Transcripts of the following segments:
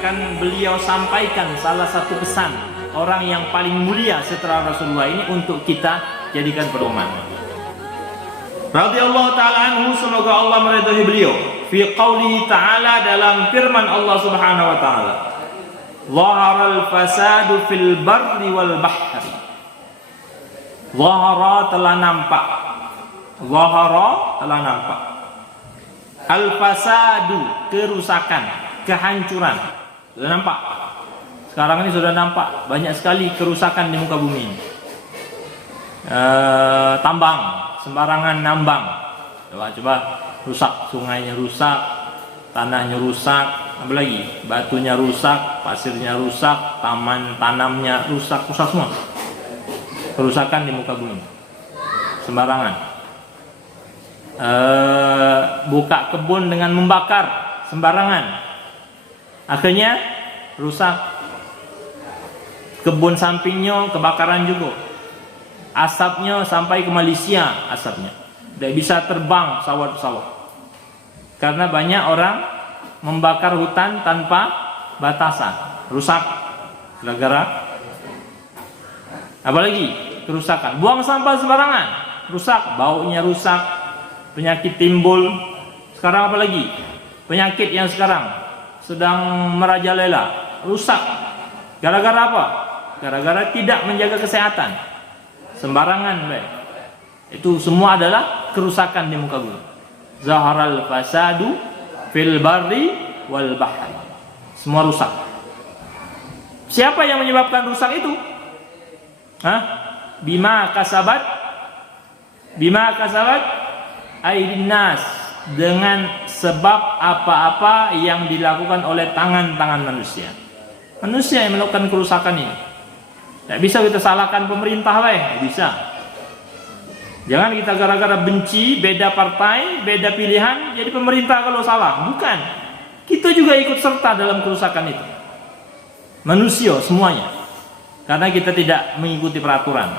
akan beliau sampaikan salah satu pesan orang yang paling mulia setelah Rasulullah ini untuk kita jadikan pedoman. Radhiyallahu ta'ala anhu, semoga Allah meridhai beliau, fi qaulihi ta'ala, dalam firman Allah Subhanahu wa ta'ala, zaharal fasadu fil barri wal bahri. Zahara telah nampak, zahara telah nampak, al fasadu kerusakan, kehancuran sudah nampak. Sekarang ini sudah nampak banyak sekali kerusakan di muka bumi. Tambang, sembarangan nambang, coba rusak, sungainya rusak, tanahnya rusak, apa lagi, batunya rusak, pasirnya rusak, taman tanamnya rusak semua. Kerusakan di muka bumi, sembarangan. Buka kebun dengan membakar sembarangan, akhirnya rusak. Kebun sampingnya kebakaran juga, asapnya sampai ke Malaysia, asapnya tidak bisa terbang pesawat-pesawat karena banyak orang membakar hutan tanpa batasan, rusak gara-gara apalagi kerusakan. Buang sampah sembarangan, rusak, baunya rusak, penyakit timbul. Sekarang apalagi penyakit yang sekarang sedang merajalela, rusak gara-gara apa? Gara-gara tidak menjaga kesehatan, sembarangan, baik. Itu semua adalah kerusakan di muka bumi. Zaharal fasadu fil barri wal bahri. Semua rusak. Siapa yang menyebabkan rusak itu? Bima kasabat aydin nas, dengan sebab apa-apa yang dilakukan oleh tangan-tangan manusia. Manusia yang melakukan kerusakan ini. Tidak bisa kita salahkan pemerintah, bisa. Jangan kita gara-gara benci, beda partai, beda pilihan, jadi pemerintah kalau salah. Bukan. Kita juga ikut serta dalam kerusakan itu. Manusia semuanya. Karena kita tidak mengikuti peraturan.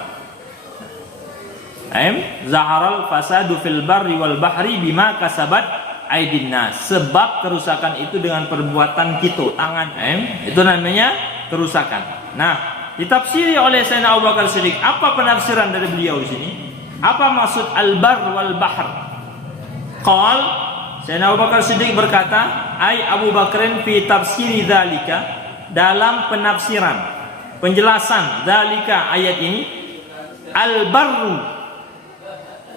Zaharal fasadu fil barri wal bahri bima kasabat aydin nas. Sebab kerusakan itu dengan perbuatan kita, tangan. Itu namanya kerusakan. Nah, ditafsiri oleh Sayyidina Abu Bakar Siddiq. Apa penafsiran dari beliau di sini? Apa maksud al-bar wal bahr? Qal, Sayyidina Abu Bakar Siddiq berkata, ai Abu Bakrin fi tafsiri dzalika, dalam penafsiran, penjelasan dzalika ayat ini,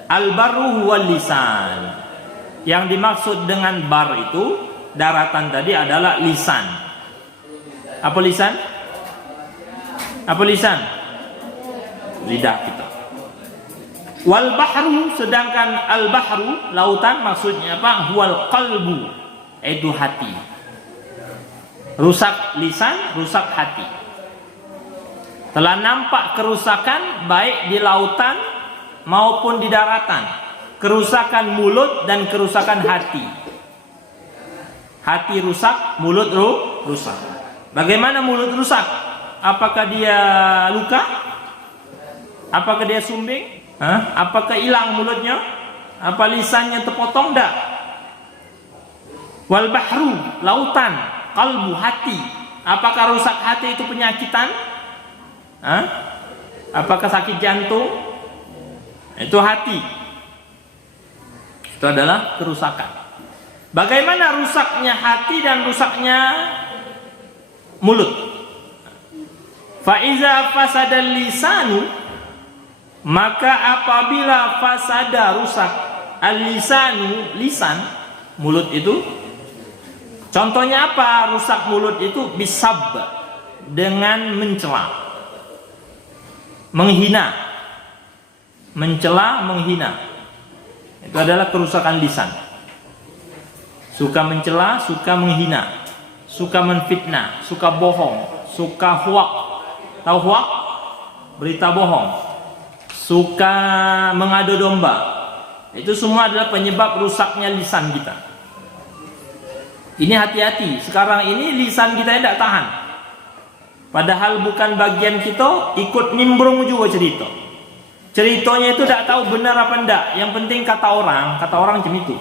al-barru huwal lisan. Yang dimaksud dengan bar itu, daratan tadi adalah lisan. Apa lisan? Apa lisan? Lidah kita. Wal bahru, sedangkan al bahru, lautan, maksudnya apa? Huwal qalbu, itu hati. Rusak lisan, rusak hati. Telah nampak kerusakan baik di lautan maupun di daratan. Kerusakan mulut dan kerusakan hati. Hati rusak, mulut rusak. Bagaimana mulut rusak? Apakah dia luka? Apakah dia sumbing? Apakah hilang mulutnya? Apa lisannya terpotong? Tidak. Wal bahru, lautan, qalbu, hati. Apakah rusak hati itu penyakitan? Apakah sakit jantung? Itu hati. Itu adalah kerusakan. Bagaimana rusaknya hati dan rusaknya mulut? Faiza fasadal lisanu, maka apabila fasada rusak al-lisanu, lisan, mulut itu, contohnya apa rusak mulut itu? Bisab, dengan mencela, menghina, mencela, menghina. Itu adalah kerusakan lisan. Suka mencela, suka menghina, suka menfitnah, suka bohong, suka huak. Tahu huak? Berita bohong. Suka mengadu domba. Itu semua adalah penyebab rusaknya lisan kita. Ini hati-hati. Sekarang ini lisan kita tidak tahan. Padahal bukan bagian kita, ikut nimbrung juga cerita. Ceritanya itu tidak tahu benar apa enggak. Yang penting kata orang macam itu.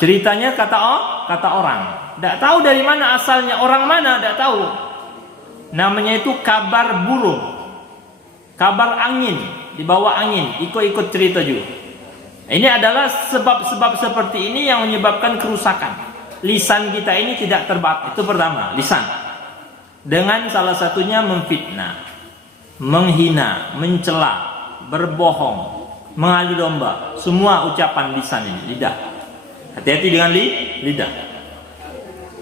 Ceritanya kata orang. Tidak tahu dari mana asalnya, orang mana tidak tahu. Namanya itu kabar burung, kabar angin, dibawa angin, ikut-ikut cerita juga. Ini adalah sebab-sebab seperti ini yang menyebabkan kerusakan. Lisan kita ini tidak terbatas. Itu pertama, lisan. Dengan salah satunya memfitnah, menghina, mencela, berbohong, mengadu domba. Semua ucapan lisan ini, lidah. Hati-hati dengan lidah.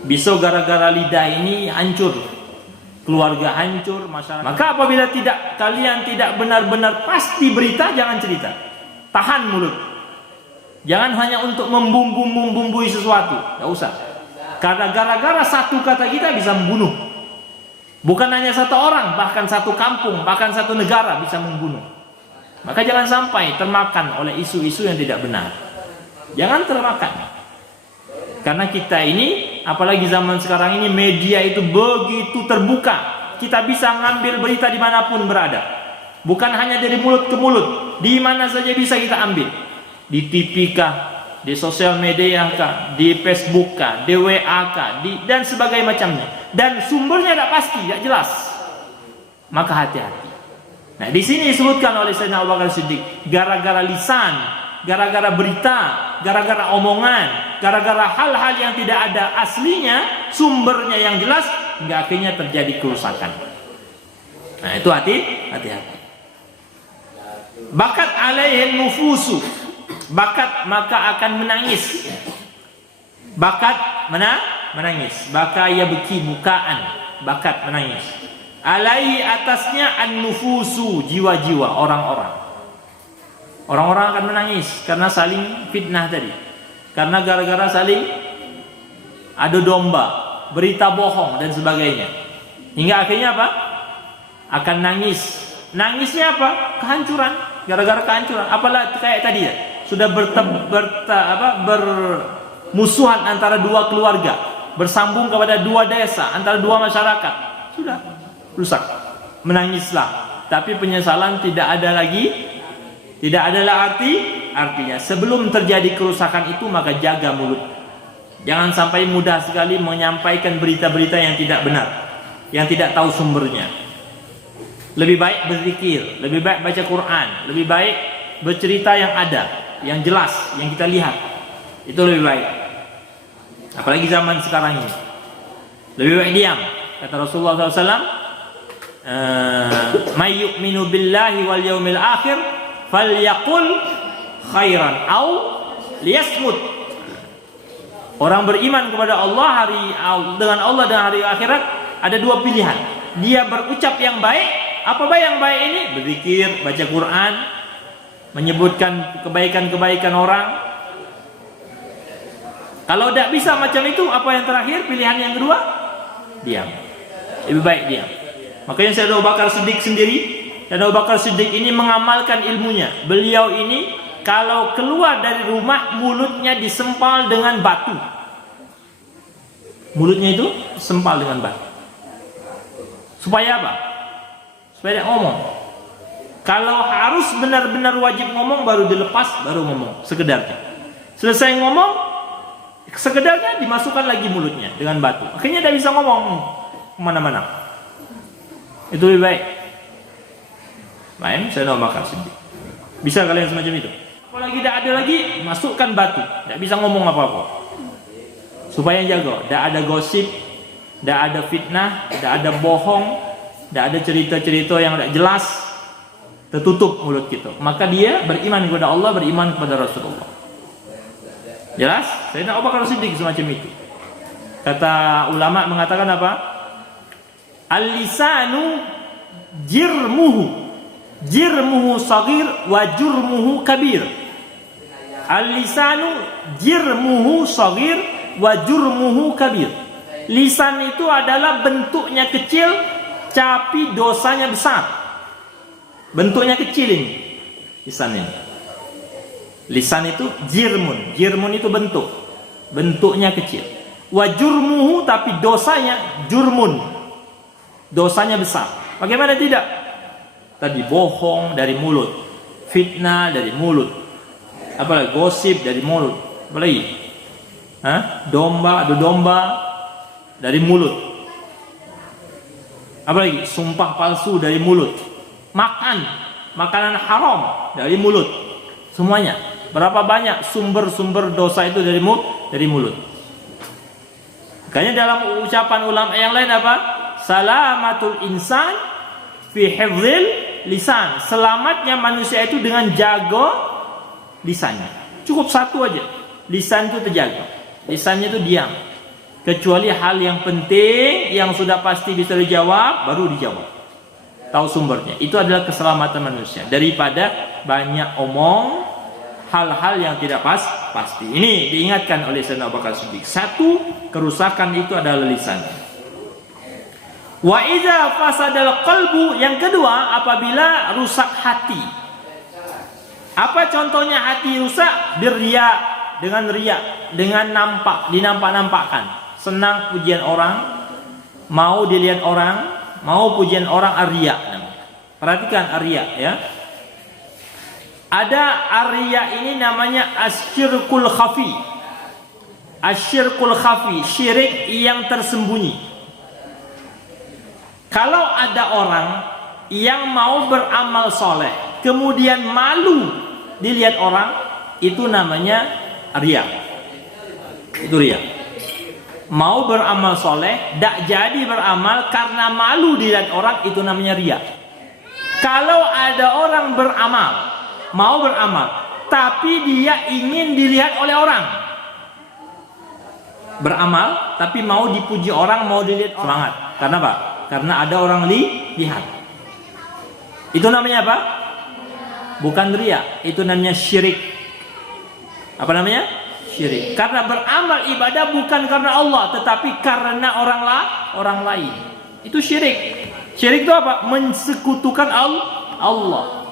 Bisa gara-gara lidah ini hancur, keluarga hancur, masyarakat. Maka apabila kalian tidak benar-benar pasti berita, jangan cerita. Tahan mulut. Jangan hanya untuk membumbui sesuatu. Tidak usah. Karena gara-gara satu kata kita bisa membunuh. Bukan hanya satu orang, bahkan satu kampung, bahkan satu negara bisa membunuh. Maka jangan sampai termakan oleh isu-isu yang tidak benar. Jangan termakan. Karena kita ini, apalagi zaman sekarang ini, media itu begitu terbuka. Kita bisa ngambil berita dimanapun berada. Bukan hanya dari mulut ke mulut. Di mana saja bisa kita ambil. Di TV kah, di sosial media kah, di Facebook kah, di WA kah, dan sebagainya macamnya. Dan sumbernya tidak pasti, tidak jelas. Maka hati-hati. Nah, di sini disebutkan oleh Sayyidina Abu Bakar Siddiq, gara-gara lisan, gara-gara berita, gara-gara omongan, gara-gara hal-hal yang tidak ada aslinya, sumbernya yang jelas, hingga akhirnya terjadi kerusakan. Nah, itu hati-hati. Bakat alaihin nufusu, bakat maka akan menangis. Bakat menangis. Baka yabki bukaan, bakat menangis. Alaihi atasnya an-nufusu, jiwa-jiwa, orang-orang. Orang-orang akan menangis karena saling fitnah tadi. Karena gara-gara saling adu domba, berita bohong dan sebagainya. Hingga akhirnya apa? Akan nangis. Nangisnya apa? Kehancuran. Gara-gara kehancuran. Apalagi kayak tadi ya, sudah bermusuhan antara dua keluarga, bersambung kepada dua desa, antara dua masyarakat. Sudah rusak. Menangislah. Tapi penyesalan tidak ada lagi. Tidak adalah artinya sebelum terjadi kerusakan itu maka jaga mulut. Jangan sampai mudah sekali menyampaikan berita-berita yang tidak benar, yang tidak tahu sumbernya. Lebih baik berzikir, lebih baik baca Quran, lebih baik bercerita yang ada, yang jelas, yang kita lihat. Itu lebih baik. Apalagi zaman sekarang ini. Lebih baik diam. Kata Rasulullah SAW, "May yu'minu billahi wal yawmil akhir falyaqul khairan au liyasmut." Orang beriman kepada Allah dengan Allah dan hari akhirat ada dua pilihan. Dia berucap yang baik. Apa baik yang baik ini? Berzikir, baca Quran, menyebutkan kebaikan-kebaikan orang. Kalau tidak bisa macam itu, apa yang terakhir? Pilihan yang kedua? Diam. Lebih baik diam. Makanya Sayyidina Abu Bakar Siddiq sendiri, Sayyidina Abu Bakar Siddiq ini mengamalkan ilmunya. Beliau ini kalau keluar dari rumah, mulutnya disempal dengan batu. Mulutnya itu sempal dengan batu. Supaya apa? Supaya dia ngomong. Kalau harus benar-benar wajib ngomong, baru dilepas, baru ngomong. Sekedarnya. Selesai ngomong, sekedarnya dimasukkan lagi mulutnya dengan batu. Akhirnya dia bisa ngomong kemana-mana. Itu lebih baik. Main, saya Abu Bakar Siddiq. Bisa kalian semacam itu? Apalagi tidak ada lagi, masukkan batu. Tidak bisa ngomong apa-apa. Supaya jaga. Tidak ada gosip, tidak ada fitnah, tidak ada bohong, tidak ada cerita-cerita yang tidak jelas. Tertutup mulut kita. Maka dia beriman kepada Allah, beriman kepada Rasulullah. Jelas? Sayyidina Abu Bakar Siddiq semacam itu. Kata ulama mengatakan apa? Al-lisanu jirmuhu. Jirmuhu saghir wa jurmuhu kabir. Al-lisanu jirmuhu saghir wa jurmuhu kabir. Lisan itu adalah bentuknya kecil, tapi dosanya besar. Bentuknya kecil ini lisan ini. Lisan itu jirmun. Jirmun itu bentuk. Bentuknya kecil. Wa jurmuhu, tapi dosanya jurmun. Dosanya besar. Bagaimana tidak? Tadi bohong dari mulut, fitnah dari mulut, apalagi gosip dari mulut, apalagi Domba, adu domba dari mulut. Apalagi sumpah palsu dari mulut. Makanan haram dari mulut. Semuanya. Berapa banyak sumber-sumber dosa itu dari mulut. Makanya dalam ucapan ulama yang lain apa? Salamatul insan fi hifdzil lisan. Selamatnya manusia itu dengan jaga lisannya. Cukup satu aja. Lisan itu terjaga. Lisannya itu diam. Kecuali hal yang penting yang sudah pasti bisa dijawab, baru dijawab. Tahu sumbernya. Itu adalah keselamatan manusia daripada banyak omong hal-hal yang tidak pasti. Ini diingatkan oleh Sayyidina Abu Bakar Siddiq. Satu, kerusakan itu adalah lisan. Wa idza fasadal qalbu, yang kedua apabila rusak hati. Apa contohnya hati rusak? Birriya, dengan riya, dengan dinampak-nampakkan. Senang pujian orang, mau dilihat orang, mau pujian orang, arya. Perhatikan arya ya. Ada arya ini namanya asyirkul khafi. Asyirkul khafi, syirik yang tersembunyi. Kalau ada orang yang mau beramal soleh, kemudian malu dilihat orang, itu namanya riya. Itu riya. Mau beramal soleh, tak jadi beramal karena malu dilihat orang, itu namanya riya. Kalau ada orang beramal, mau beramal, tapi dia ingin dilihat oleh orang. Beramal, tapi mau dipuji orang, mau dilihat semangat. Karena apa? Karena ada orang lihat. Itu namanya apa? Bukan riya, itu namanya syirik. Apa namanya? Syirik. Karena beramal ibadah bukan karena Allah, tetapi karena orang lain. Itu syirik. Syirik itu apa? Mensekutukan Allah.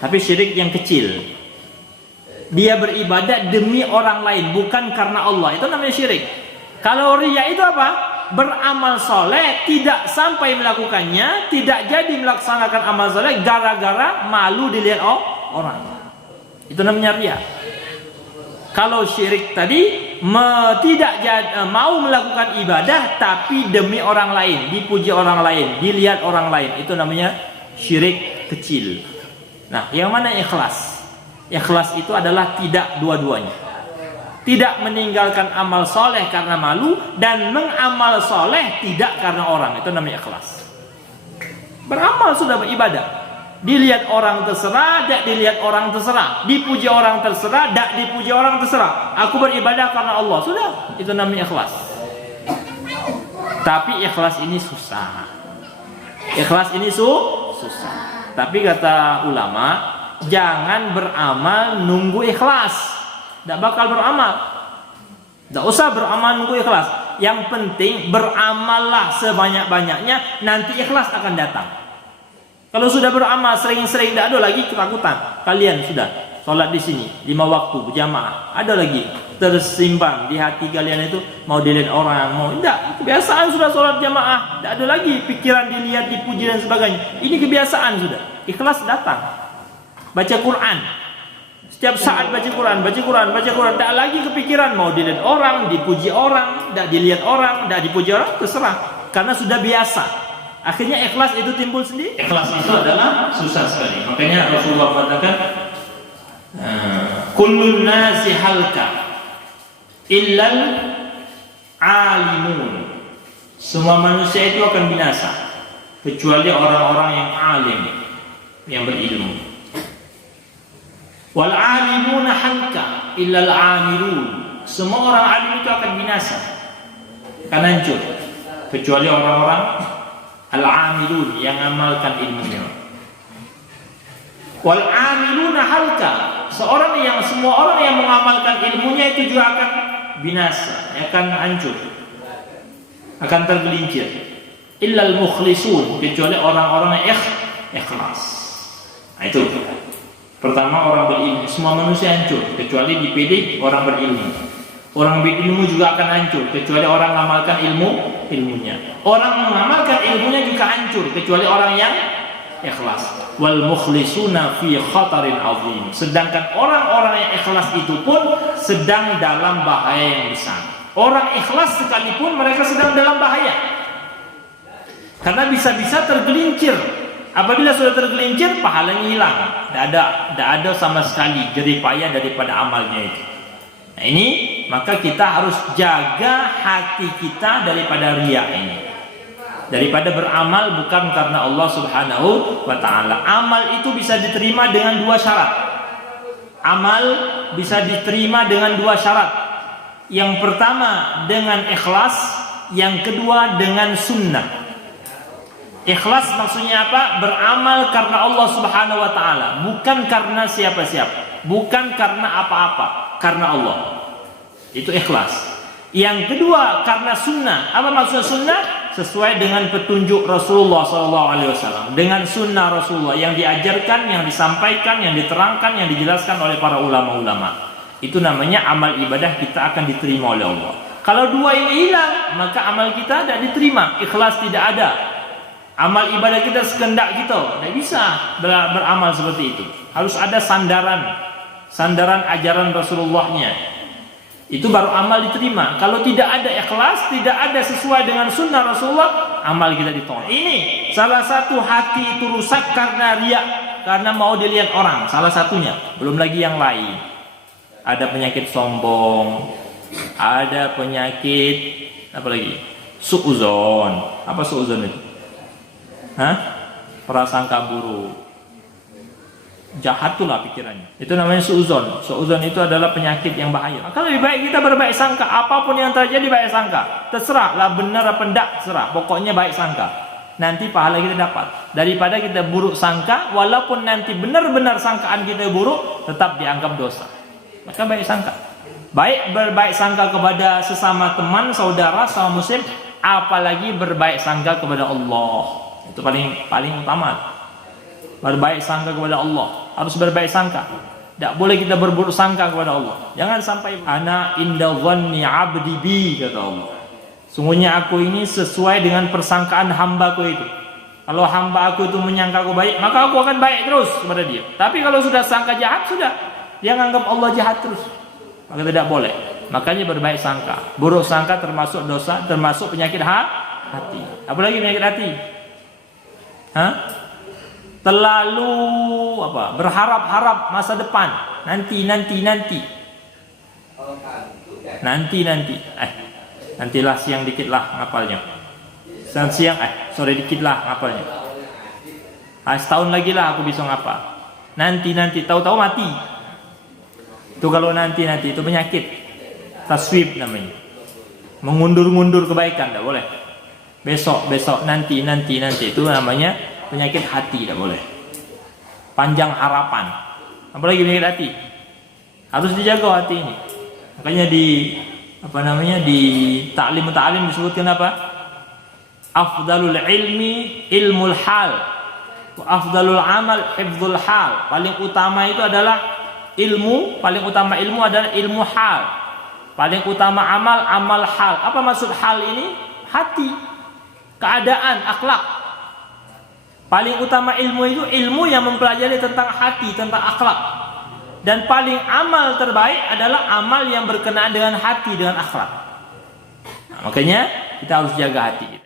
Tapi syirik yang kecil. Dia beribadah demi orang lain, bukan karena Allah. Itu namanya syirik. Kalau riya itu apa? Beramal soleh, tidak sampai melakukannya, tidak jadi melaksanakan amal soleh gara-gara malu dilihat orang. Itu namanya riya. Kalau syirik tadi mau melakukan ibadah tapi demi orang lain, dipuji orang lain, dilihat orang lain, itu namanya syirik kecil. Nah, yang mana ikhlas? Ikhlas itu adalah tidak dua-duanya. Tidak meninggalkan amal soleh karena malu, dan mengamal soleh tidak karena orang. Itu namanya ikhlas. Beramal sudah beribadah. Dilihat orang terserah, tidak dilihat orang terserah. Dipuji orang terserah, tidak dipuji orang terserah. Aku beribadah karena Allah. Sudah, itu namanya ikhlas. Tapi ikhlas ini susah. Ikhlas ini susah. Tapi kata ulama, jangan beramal nunggu ikhlas. Tidak bakal beramal. Tidak usah beramal nunggu ikhlas. Yang penting beramallah sebanyak-banyaknya, nanti ikhlas akan datang. Kalau sudah beramal sering-sering, tidak ada lagi ketakutan. Kalian sudah sholat di sini 5 waktu berjamaah, ada lagi tersimpan di hati kalian itu mau dilihat orang, mau tidak, kebiasaan sudah sholat jamaah, tidak ada lagi pikiran dilihat, dipuji dan sebagainya. Ini kebiasaan sudah. Ikhlas datang. Baca Quran, setiap saat baca Quran. Tidak lagi kepikiran mau dilihat orang, dipuji orang, tidak dilihat orang, tidak dipuji orang, terserah. Karena sudah biasa. Akhirnya ikhlas itu timbul sendiri. Ikhlas itu adalah susah sekali. Makanya Rasulullah katakan, kullun nasi halka illal alimun. Semua manusia itu akan binasa kecuali orang-orang yang alim, yang berilmu. Wal alimuna halka illal amilun. Semua orang alim itu akan binasa, akan hancur, kecuali orang-orang al-amilun, yang amalkan ilmunya. Wal amiluna halka. Semua orang yang mengamalkan ilmunya itu juga akan binasa, akan hancur, akan tergelincir. Illal mukhlisun, kecuali orang-orang yang ikhlas. Nah, itu. Pertama, orang berilmu. Semua manusia hancur kecuali dipilih orang berilmu. Orang berilmu juga akan hancur kecuali orang mengamalkan ilmunya. Orang mengamalkan ilmunya juga hancur kecuali orang yang ikhlas. Wal mukhlisuna fi khatarin azim. Sedangkan orang-orang yang ikhlas itu pun sedang dalam bahaya yang besar. Orang ikhlas sekalipun mereka sedang dalam bahaya. Karena bisa-bisa tergelincir. Apabila sudah tergelincir, pahalanya hilang. Tidak ada sama sekali jerih payah daripada amalnya itu. Nah ini, maka kita harus jaga hati kita daripada riya ini. Daripada beramal bukan karena Allah Subhanahu wa ta'ala. Amal itu bisa diterima dengan dua syarat. Amal bisa diterima dengan dua syarat. Yang pertama dengan ikhlas, yang kedua dengan sunnah. Ikhlas maksudnya apa? Beramal karena Allah Subhanahu wa ta'ala, bukan karena siapa-siapa, bukan karena apa-apa, karena Allah. Itu ikhlas. Yang kedua karena sunnah. Apa maksud sunnah? Sesuai dengan petunjuk Rasulullah SAW, dengan sunnah Rasulullah yang diajarkan, yang disampaikan, yang diterangkan, yang dijelaskan oleh para ulama-ulama. Itu namanya amal ibadah kita akan diterima oleh Allah. Kalau dua ini hilang, maka amal kita tidak diterima. Ikhlas tidak ada. Amal ibadah kita sekendak kita, tidak bisa beramal seperti itu. Harus ada sandaran ajaran Rasulullahnya. Itu baru amal diterima. Kalau tidak ada ikhlas, tidak ada sesuai dengan sunnah Rasulullah, amal kita ditolak. Ini salah satu hati itu rusak karena riya, karena mau dilihat orang. Salah satunya. Belum lagi yang lain. Ada penyakit sombong, ada penyakit apa lagi? Su'uzon. Apa su'uzon itu? Prasangka buruk, jahat itulah pikirannya. Itu namanya suuzon. Suuzon itu adalah penyakit yang bahaya. Maka lebih baik kita berbaik sangka. Apapun yang terjadi baik sangka. Terserahlah benar apa enggak, terserah. Pokoknya baik sangka. Nanti pahala kita dapat. Daripada kita buruk sangka, walaupun nanti benar-benar sangkaan kita buruk, tetap dianggap dosa. Maka baik sangka. Berbaik sangka kepada sesama teman, saudara, sama muslim, apalagi berbaik sangka kepada Allah. Itu paling utama. Berbaik sangka kepada Allah. Harus berbaik sangka. Tidak boleh kita berburuk sangka kepada Allah. Jangan sampai ana inda dhanni 'abdi bi, kata Allah. Sungguhnya aku ini sesuai dengan persangkaan hambaku itu. Kalau hamba aku itu menyangka aku baik, maka aku akan baik terus kepada dia. Tapi kalau sudah sangka jahat, sudah. Dia menganggap Allah jahat terus. Maka tidak boleh. Makanya berbaik sangka. Buruk sangka termasuk dosa, termasuk penyakit hati. Apalagi penyakit hati? Terlalu berharap-harap masa depan. Nanti. Nantilah siang dikitlah ngapalnya. Sore dikitlah ngapalnya. Setahun lagi lah aku bisa ngapal. Nanti tahu-tahu mati. Itu kalau nanti itu penyakit. Taswib namanya. Mengundur-mundur kebaikan tidak boleh. Besok, nanti itu namanya penyakit hati, tidak boleh. Panjang harapan. Apalagi penyakit hati. Harus dijaga hati ini. Makanya di ta'lim disebutkan apa? Afdalul ilmi ilmul hal. Wa afdalul amal hifdzul hal. Paling utama itu adalah ilmu, adalah ilmu hal. Paling utama amal hal. Apa maksud hal ini? Hati. Keadaan, akhlak. Paling utama ilmu itu ilmu yang mempelajari tentang hati, tentang akhlak. Dan paling amal terbaik adalah amal yang berkenaan dengan hati, dengan akhlak. Makanya kita harus jaga hati kita.